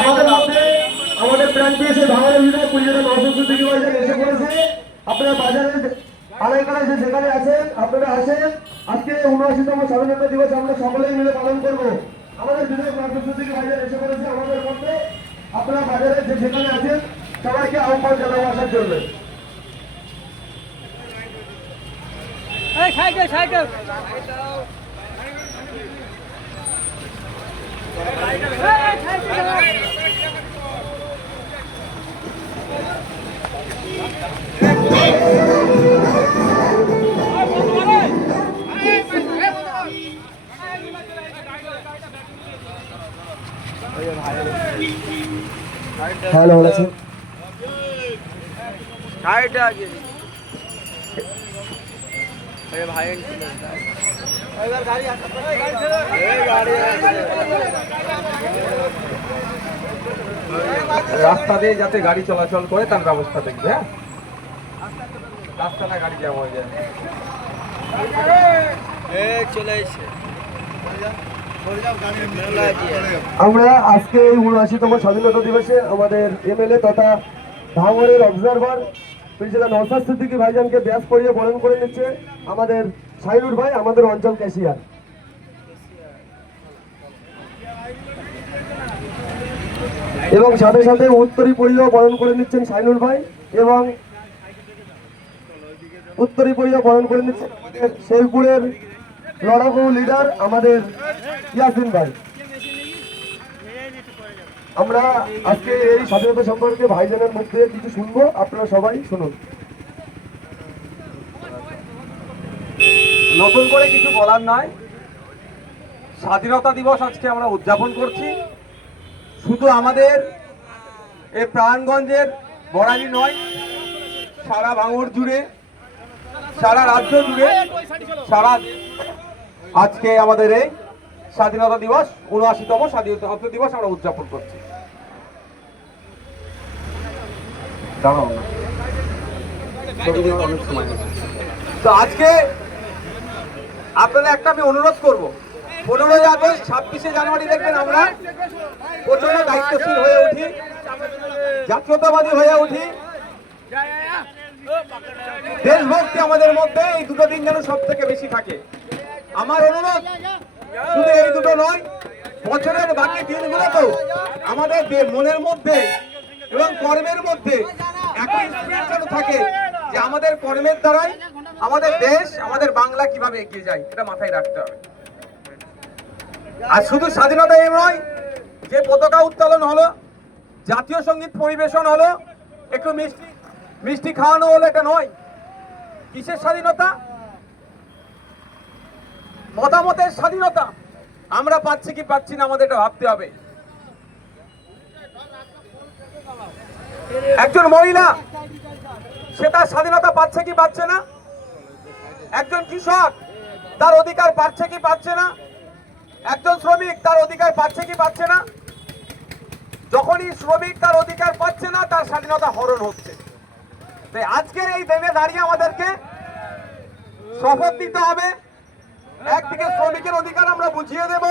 আমাদের মধ্যে আমাদের প্রান্তে এসে ভাঙার বিধায় পুলিশের নবসূত্র থেকে এসে পড়েছে। আপনারা বাজারে আড়াইকাড়ায় যে যেখানে আছেন আপনারা আসেন। আজকে ৭৯তম স্বাধীনতা দিবস আমরা সকলেই মিলে পালন করব। আমাদের বিধায়ক নবসূত্র থেকে বাজারে এসে পড়েছে আমাদের মধ্যে। আপনারা বাজারে যে যেখানে আছেন সবাইকে আহ্বান জানাবো আসার জন্য। হ্যালো বলেছে রাস্তা দিয়ে যাতে গাড়ি চলাচল করে তার ব্যবস্থা দেখবে। হ্যাঁ, রাস্তাটা গাড়ি যাওয়া যায়। আমরা আজকে এই ৭৯তম স্বাধীনতা দিবসে আমাদের এমএলএ তথা ভাঙড়ের অবজারভার প্রিন্সিপাল নওশাদ সিদ্দিকী ভাইজানকে ব্যাস পরিয়ে বরণ করে নিচ্ছে আমাদের শাহিনুর ভাই, আমাদের অঞ্চল ক্যাশিয়ার। এবং সাথে সাথে উত্তরী পরিয়েও বরণ করে নিচ্ছেন শাহিনুর ভাই এবং উত্তরী পরিয়ে বরণ করে নিচ্ছেন আমাদের শেরপুরের লড়াকু লিডার আমাদের ইয়াসিন ভাই। আমরা আজকে এই স্বাধীনতা সম্পর্কে ভাইজানের মধ্যে কিছু শুনবো, আপনারা সবাই শুনুন। নতুন করে কিছু বলার নয়, স্বাধীনতা দিবস আজকে আমরা উদযাপন করছি। শুধু আমাদের এই প্রাণগঞ্জের বড়ালি নয়, সারা ভাঙড় জুড়ে, সারা রাজ্য জুড়ে, সারা আজকে আমাদের এই স্বাধীনতা দিবস ৭৯তম স্বাধীনতা দিবস আমরা উদযাপন করছি। তো আজকে আপনাদের একটা আমি অনুরোধ করব, ১৫ই আগস্ট ২৬শে জানুয়ারি দেখবেন আমরা প্রচন্ড দায়িত্বশীল হয়ে উঠি, জাতীয়তাবাদী হয়ে উঠি, দেশভক্তি আমাদের মধ্যে এই দুটো দিন যেন সব থেকে বেশি থাকে। আমার অনুরোধ শুধু এই দুটো নয়, বছরের বাকি দিনগুলোতেও আমাদের মনের মধ্যে এবং কর্মের মধ্যে একই স্পিরিট যেন থাকে যে আমাদের কর্মের দ্বারাই আমাদের দেশ, আমাদের বাংলা কিভাবে এগিয়ে যায়, এটা মাথায় রাখতে হবে। আর শুধু স্বাধীনতা এই নয়, যে পতাকা উত্তোলন হলো, জাতীয় সঙ্গীত পরিবেশন হলো, একটু মিষ্টি খাওয়ানো হলো, এটা নয়। কিসের স্বাধীনতা? মতামতের স্বাধীনতা। আমরা পাচ্ছি কি পাচ্ছি না আমাদের এটা ভাবতে হবে। একজন মহিলা সে তার স্বাধীনতা পাচ্ছে কি পাচ্ছে না, একজন কৃষক তার অধিকার পাচ্ছে কি পাচ্ছে না, একজন শ্রমিক তার অধিকার পাচ্ছে কি পাচ্ছে না। যখনই শ্রমিক তার অধিকার পাচ্ছে না, তার স্বাধীনতা হরণ হচ্ছে। তাই আজকের এই দিনে দাঁড়িয়ে আমাদেরকে শপথ নিতে হবে, একদিকে শ্রমিকের অধিকার আমরা বুঝিয়ে দেব,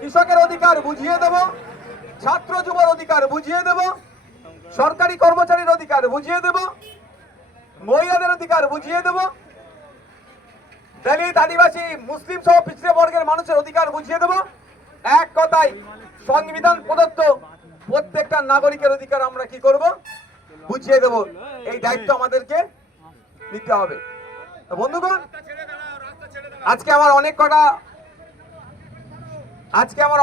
কৃষকের অধিকার বুঝিয়ে দেব, ছাত্র যুবর অধিকার বুঝিয়ে দেব, সরকারি কর্মচারীর অধিকার বুঝিয়ে দেব, মহিলাদের অধিকার বুঝিয়ে দেব, দলিত, আদিবাসী, মুসলিম সহ পিছড়ে বর্গের মানুষের অধিকার বুঝিয়ে দেব। এক কথায় সংবিধান প্রদত্ত প্রত্যেকটা নাগরিকের অধিকার আমরা কি করব, বুঝিয়ে দেব। এই দায়িত্ব আমাদেরকে নিতে হবে। বন্ধুগণ, আজকে আমার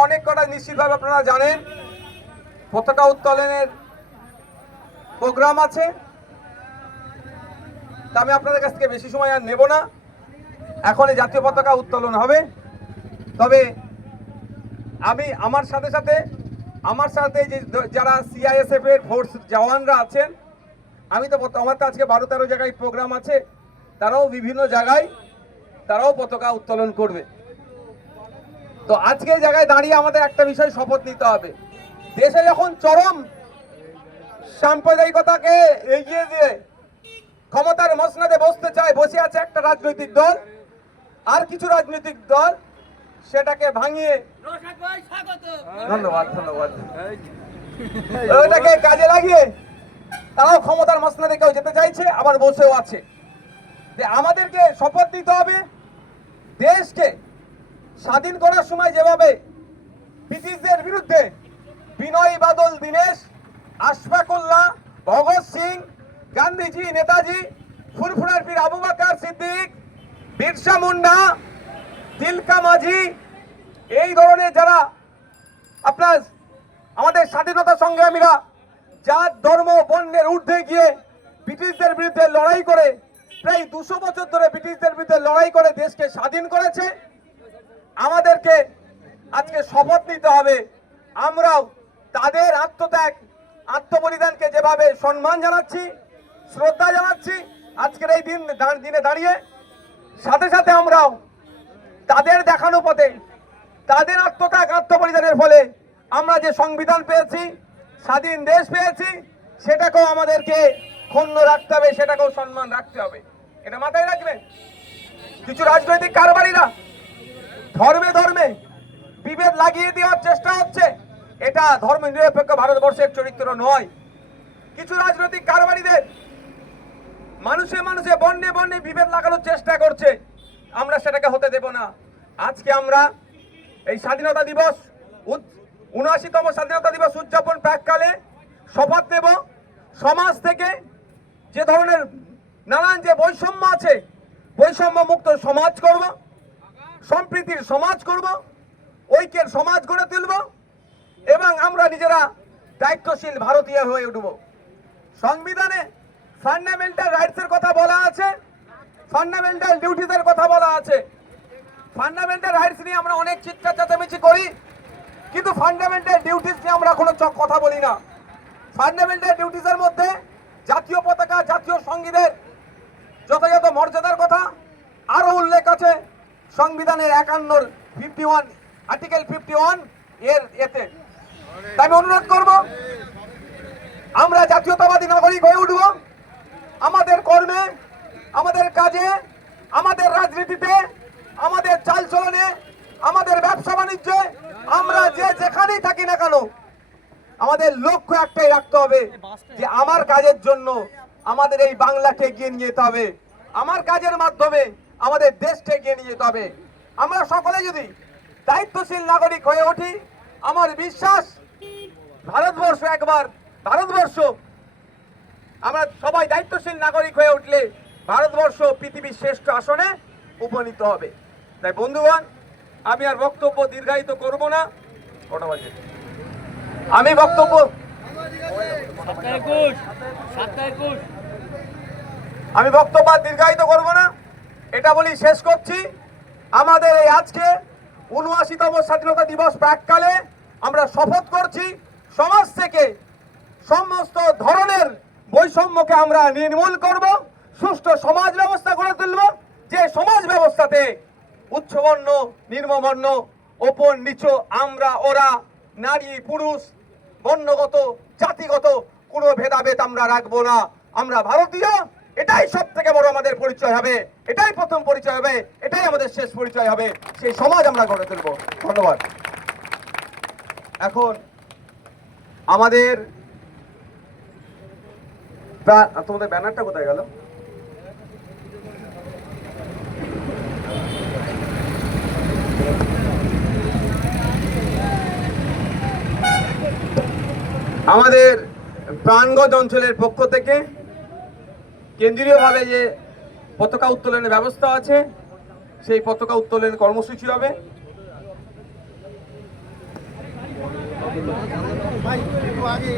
অনেক কটা নিশ্চিতভাবে আপনারা জানেন পতাকা উত্তোলনের প্রোগ্রাম আছে। তা আমি আপনাদের কাছ থেকে বেশি সময় আর নেব না। এখন এই জাতীয় পতাকা উত্তোলন হবে। তবে আমি আমার সাথে যে যারা সিআইএসএফ এর ফোর্স জওয়ানরা আছেন, আমার তো আজকে ১২-১৩ জায়গায় প্রোগ্রাম আছে, তারাও বিভিন্ন জায়গায় পতাকা উত্তোলন করবে। তো আজকে এই জায়গায় দাঁড়িয়ে আমাদের একটা বিষয় শপথ নিতে হবে। দেশে যখন চরম সাম্প্রদায়িকতাকে এগিয়ে দিয়ে ক্ষমতার মসনদে বসে আছে একটা রাজনৈতিক দল, আর কিছু রাজনৈতিক দল সেটাকে ভাঙিয়ে ধন্যবাদ ধন্যবাদ ওটাকে কাজে লাগিয়ে তারাও ক্ষমতার মসনদে কেউ যেতে চাইছে, আবার বসেও আছে। যে আমাদেরকে শপথ নিতে হবে, দেশকে স্বাধীন করার সময় যেভাবে ব্রিটিশদের বিরুদ্ধে বিনয় বাদল দীনেশ, আশফাকুল্লাহ, ভগৎ সিং, গান্ধীজি, নেতাজি, ফুরফুরার পীর আবু বকর সিদ্দিক, বিরসা মুন্ডা, তিলকা মাঝি, এই ধরনের যারা আপনার আমাদের স্বাধীনতা সংগ্রামীরা জাত ধর্ম বর্ণের ঊর্ধ্বে গিয়ে ব্রিটিশদের বিরুদ্ধে লড়াই করে প্রায় 200 বছর ধরে ব্রিটিশদের বিরুদ্ধে লড়াই করে দেশকে স্বাধীন করেছে, আমাদেরকে আজকে শপথ নিতে হবে আমরাও তাদের আত্মত্যাগ আত্মবলিদানকে যেভাবে সম্মান জানাচ্ছি, শ্রদ্ধা জানাচ্ছি আজকের এই দিনে দাঁড়িয়ে, সাথে সাথে আমরাও তাদের দেখানো পথে তাদের আত্মত্যাগ আত্মবলিদানের ফলে আমরা যে সংবিধান পেয়েছি, স্বাধীন দেশ পেয়েছি, সেটাকেও আমাদেরকে ক্ষুণ্ণ রাখতে হবে, সেটাকেও সম্মান রাখতে হবে। এটা মাথায় রাখবেন। কিছু রাজনৈতিক কারবারিরা ধর্মে ধর্মে বিভেদ লাগিয়ে দেওয়ার চেষ্টা হচ্ছে, এটা ধর্ম নিরপেক্ষ ভারতবর্ষের চরিত্র নয়। কিছু রাজনৈতিক কারবারিদের মানুষে মানুষে বর্ণে বর্ণে বিভেদ লাগানোর চেষ্টা করছে, আমরা সেটাকে হতে দেব না। আজকে আমরা এই স্বাধীনতা দিবস ৭৯তম স্বাধীনতা দিবস উদযাপন প্রাককালে শপথ নেব সমাজ থেকে যে ধরনের নানান যে বৈষম্য আছে, বৈষম্য মুক্ত সমাজ করব, সম্প্রীতির সমাজ করব, ঐক্যের সমাজ গড়ে তুলব এবং আমরা নিজেরা দায়িত্বশীল ভারতীয় হয়ে উঠব। সংবিধানে ফান্ডামেন্টাল রাইটসের কথা বলা আছে, ফান্ডামেন্টাল ডিউটিসের কথা বলা আছে। ফান্ডামেন্টাল রাইটস নিয়ে আমরা অনেক চিৎকার চেঁচামেচি করি, কিন্তু ফান্ডামেন্টাল ডিউটিস নিয়ে আমরা কোনো কথা বলি না। ফান্ডামেন্টাল ডিউটিসের মধ্যে জাতীয় পতাকা, জাতীয় সঙ্গীতের যথাযথ মর্যাদার কথা আরো উল্লেখ আছে সংবিধানের 51 আর্টিকেল 51 এর এতে। তাই আমি অনুরোধ করব, আমরা জাতীয়তাবাদী নাগরিক হয়ে উঠব। আমাদের কর্মে, আমাদের কাজে, আমাদের রাজনীতিতে, আমাদের চালচলনে, আমাদের ব্যবসা বাণিজ্যে, আমরা যে যেখানেই থাকি না কেন, আমাদের লক্ষ্য একটাই রাখতে হবে যে আমার কাজের জন্য আমাদের এই বাংলাকে এগিয়ে নিয়ে যেতে হবে, আমার কাজের মাধ্যমে আমাদের দেশকে এগিয়ে নিয়ে যেতে হবে। আমরা সকলে যদি দায়িত্বশীল নাগরিক হয়ে উঠি, আমার বিশ্বাস ভারতবর্ষ আমরা সবাই দায়িত্বশীল নাগরিক হয়ে উঠলে ভারতবর্ষ পৃথিবীর শ্রেষ্ঠ আসনে উপনীত হবে। তাই বন্ধুগণ, আমি আর বক্তব্য দীর্ঘায়িত করব না। কটা বাজে? আমি বক্তব্য আর দীর্ঘায়িত করব না, এটা বলি শেষ করছি। আমাদের এই আজকে ৭৯তম স্বাধীনতা দিবস প্রাককালে আমরা শপথ করছি সমাজ থেকে সমস্ত ধরনের বৈষম্যকে আমরা নির্মূল করব, সুষ্ঠু সমাজ ব্যবস্থা গড়ে তুলব, যে সমাজ ব্যবস্থাতে উচ্চবর্ণ, নিম্নবর্ণ, ওপর নিচু, আমরা ওরা, নারী পুরুষ, বর্ণগত, জাতিগত কোনো ভেদাভেদ আমরা রাখবো না। আমরা ভারতীয়, এটাই সব থেকে বড় আমাদের পরিচয় হবে, এটাই প্রথম পরিচয় হবে, এটাই আমাদের শেষ পরিচয় হবে। সেই সমাজ আমরা গড়ে তুলব। ধন্যবাদ। এখন আমাদের তোমাদের ব্যানারটা কোথায় গেল? আমাদের প্রাণগঞ্জ অঞ্চলের পক্ষ থেকে কেন্দ্রীয়ভাবে যে পতাকা উত্তোলনের ব্যবস্থা আছে, সেই পতাকা উত্তোলনের কর্মসূচি হবে। ভাই একটু আগে